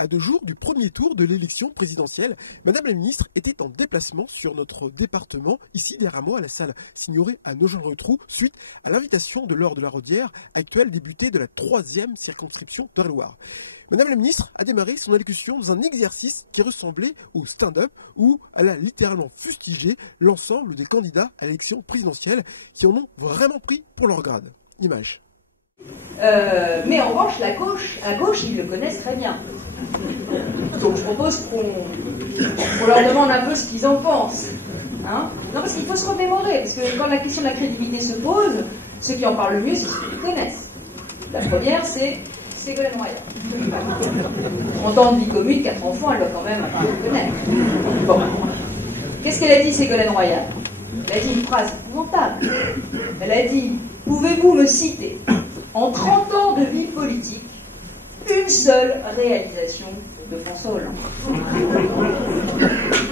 À 2 jours du premier tour de l'élection présidentielle, Madame la ministre était en déplacement sur notre département, ici derrière moi à la salle Signoret à Nogent-le-Rotrou, suite à l'invitation de Laure de la Rodière, actuelle députée de la 3e circonscription d'Eure-et-Loir. Madame la ministre a démarré son allocution dans un exercice qui ressemblait au stand-up où elle a littéralement fustigé l'ensemble des candidats à l'élection présidentielle qui en ont vraiment pris pour leur grade. Image. Mais en revanche, à gauche, ils le connaissent très bien. Donc je propose qu'on leur demande un peu ce qu'ils en pensent. Hein, non, parce qu'il faut se remémorer, parce que quand la question de la crédibilité se pose, ceux qui en parlent le mieux, c'est ceux qui connaissent. La première, c'est Ségolène Royal. 30 ans de vie commune, 4 enfants, elle doit quand même un peu connaître. Bon. Qu'est-ce qu'elle a dit, Ségolène Royal? Elle a dit une phrase épouvantable. Elle a dit: pouvez-vous me citer, en 30 ans de vie politique, une seule réalisation de François Hollande?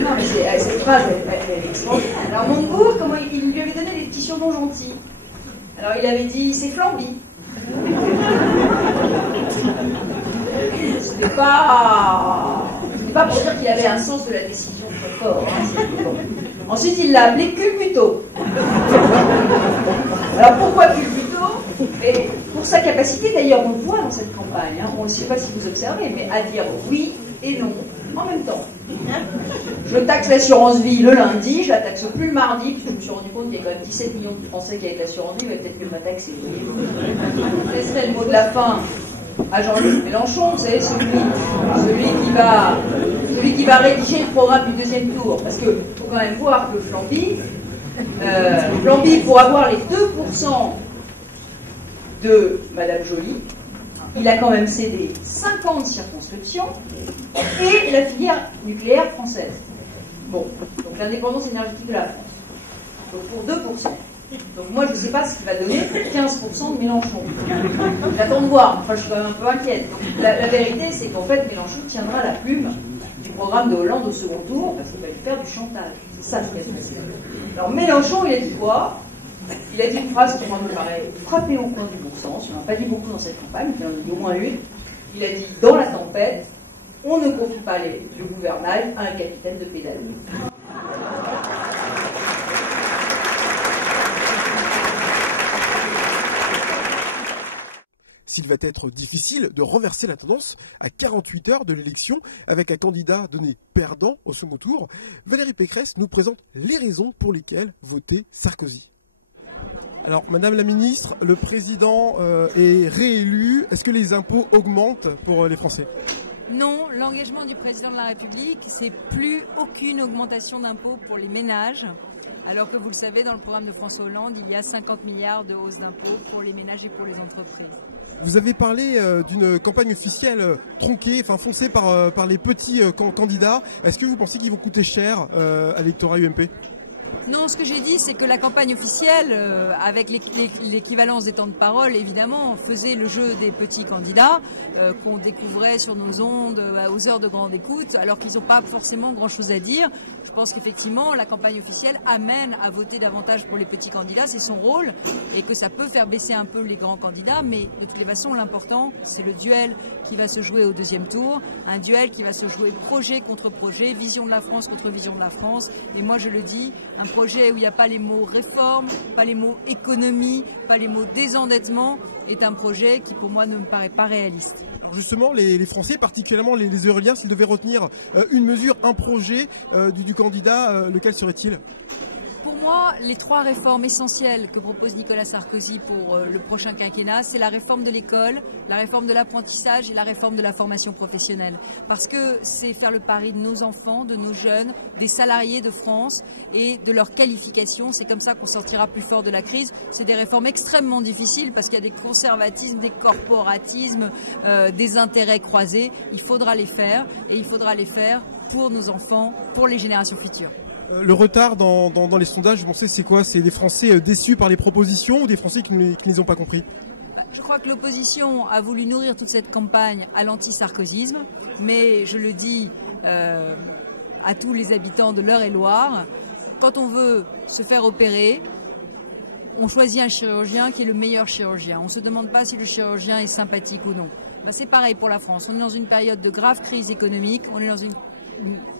Non, mais cette phrase, elle est extraordinaire. Alors Montebourg, comment il lui avait donné des petits surnoms gentils. Alors il avait dit: c'est Flamby. C'était pas pour dire qu'il avait un sens de la décision très fort. Hein, bon. Ensuite, il l'a appelé Culbuto. Alors pourquoi Culbuto? Et pour sa capacité, d'ailleurs, on le voit dans cette campagne, hein, on ne sait pas si vous observez, mais à dire oui et non en même temps. Je taxe l'assurance vie le lundi, je la taxe plus le mardi, puis je me suis rendu compte qu'il y a quand même 17 millions de Français qui avaient l'assurance vie, mais peut-être mieux ma taxe. Je laisserai le mot de la fin à Jean-Luc Mélenchon, vous savez, celui qui va rédiger le programme du deuxième tour, parce qu'il faut quand même voir que Flamby, pour avoir les 2% de Madame Joly, il a quand même cédé 50 circonscriptions et la filière nucléaire française. Bon, donc l'indépendance énergétique de la France. Donc pour 2%. Donc moi je ne sais pas ce qu'il va donner pour 15% de Mélenchon. J'attends de voir, enfin je suis quand même un peu inquiète. Donc la vérité c'est qu'en fait Mélenchon tiendra la plume du programme de Hollande au second tour parce qu'il va lui faire du chantage. C'est ça ce qui est fascinant. Alors Mélenchon il a dit quoi? Il a dit une phrase qui moi me paraît frappée au coin du bon sens. Il n'en a pas dit beaucoup dans cette campagne, mais il en a dit au moins une. Il a dit: dans la tempête, on ne confie pas le gouvernail à un capitaine de pédale. S'il va être difficile de renverser la tendance à 48 heures de l'élection avec un candidat donné perdant au second tour, Valérie Pécresse nous présente les raisons pour lesquelles voter Sarkozy. Alors, Madame la Ministre, le président est réélu. Est-ce que les impôts augmentent pour les Français? Non, l'engagement du président de la République, c'est plus aucune augmentation d'impôts pour les ménages. Alors que vous le savez, dans le programme de François Hollande, il y a 50 milliards de hausse d'impôts pour les ménages et pour les entreprises. Vous avez parlé d'une campagne officielle tronquée, foncée par les petits candidats. Est-ce que vous pensez qu'ils vont coûter cher à l'électorat UMP? Non, ce que j'ai dit, c'est que la campagne officielle, avec l'équivalence des temps de parole, évidemment, faisait le jeu des petits candidats qu'on découvrait sur nos ondes aux heures de grande écoute, alors qu'ils n'ont pas forcément grand-chose à dire. Je pense qu'effectivement, la campagne officielle amène à voter davantage pour les petits candidats, c'est son rôle, et que ça peut faire baisser un peu les grands candidats, mais de toutes les façons, l'important, c'est le duel qui va se jouer au deuxième tour, un duel qui va se jouer projet contre projet, vision de la France contre vision de la France, et moi je le dis, un projet où il n'y a pas les mots réforme, pas les mots économie, pas les mots désendettement, est un projet qui pour moi ne me paraît pas réaliste. Alors justement, les Français, particulièrement les Euréliens, s'ils devaient retenir une mesure, un projet du candidat, lequel serait-il? Pour moi, les 3 réformes essentielles que propose Nicolas Sarkozy pour le prochain quinquennat, c'est la réforme de l'école, la réforme de l'apprentissage et la réforme de la formation professionnelle. Parce que c'est faire le pari de nos enfants, de nos jeunes, des salariés de France et de leur qualification. C'est comme ça qu'on sortira plus fort de la crise. C'est des réformes extrêmement difficiles parce qu'il y a des conservatismes, des corporatismes, des intérêts croisés. Il faudra les faire et il faudra les faire pour nos enfants, pour les générations futures. Le retard dans les sondages, vous pensez, c'est quoi? C'est des Français déçus par les propositions ou des Français qui ne les ont pas compris? Je crois que l'opposition a voulu nourrir toute cette campagne à l'anti-sarkozysme, mais je le dis à tous les habitants de l'Eure-et-Loir, quand on veut se faire opérer, on choisit un chirurgien qui est le meilleur chirurgien. On ne se demande pas si le chirurgien est sympathique ou non. Ben, c'est pareil pour la France. On est dans une période de grave crise économique, on est dans une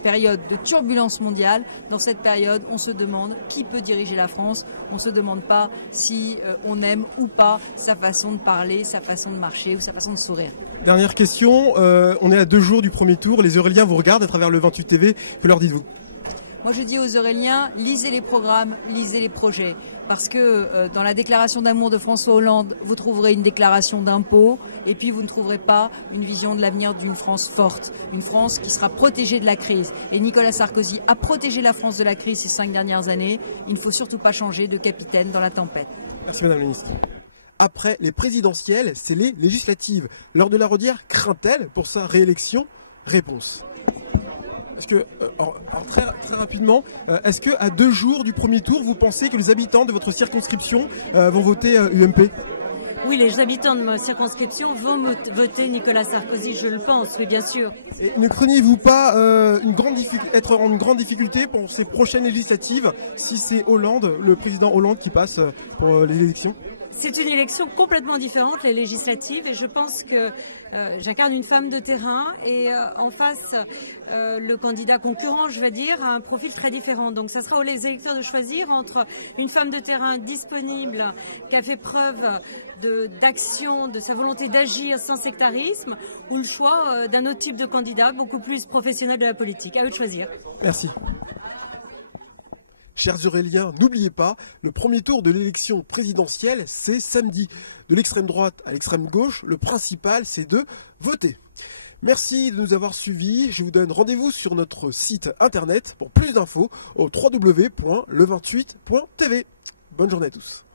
période de turbulence mondiale. Dans cette période, on se demande qui peut diriger la France. On ne se demande pas si on aime ou pas sa façon de parler, sa façon de marcher ou sa façon de sourire. Dernière question, on est à 2 jours du premier tour. Les Euréliens vous regardent à travers le 28 TV. Que leur dites-vous ? Moi, je dis aux Euréliens, lisez les programmes, lisez les projets. Parce que dans la déclaration d'amour de François Hollande, vous trouverez une déclaration d'impôt et puis vous ne trouverez pas une vision de l'avenir d'une France forte, une France qui sera protégée de la crise. Et Nicolas Sarkozy a protégé la France de la crise ces 5 dernières années. Il ne faut surtout pas changer de capitaine dans la tempête. Merci Madame la Ministre. Après les présidentielles, c'est les législatives. Laure de la Raudière craint-elle pour sa réélection ? Réponse. Est-ce que, très rapidement, est-ce qu'à 2 jours du premier tour, vous pensez que les habitants de votre circonscription vont voter UMP ? Oui, les habitants de ma circonscription vont voter Nicolas Sarkozy, je le pense, oui, bien sûr. Et ne craignez-vous pas être en grande difficulté pour ces prochaines législatives si c'est Hollande, le président Hollande qui passe pour les élections ? C'est une élection complètement différente, les législatives, et je pense que j'incarne une femme de terrain et en face, le candidat concurrent, je vais dire, a un profil très différent. Donc ça sera aux électeurs de choisir entre une femme de terrain disponible, qui a fait preuve d'action, de sa volonté d'agir sans sectarisme, ou le choix d'un autre type de candidat, beaucoup plus professionnel de la politique. À eux de choisir. Merci. Chers Euréliens, n'oubliez pas, le premier tour de l'élection présidentielle, c'est samedi. De l'extrême droite à l'extrême gauche, le principal, c'est de voter. Merci de nous avoir suivis. Je vous donne rendez-vous sur notre site internet pour plus d'infos au www.le28.tv. Bonne journée à tous.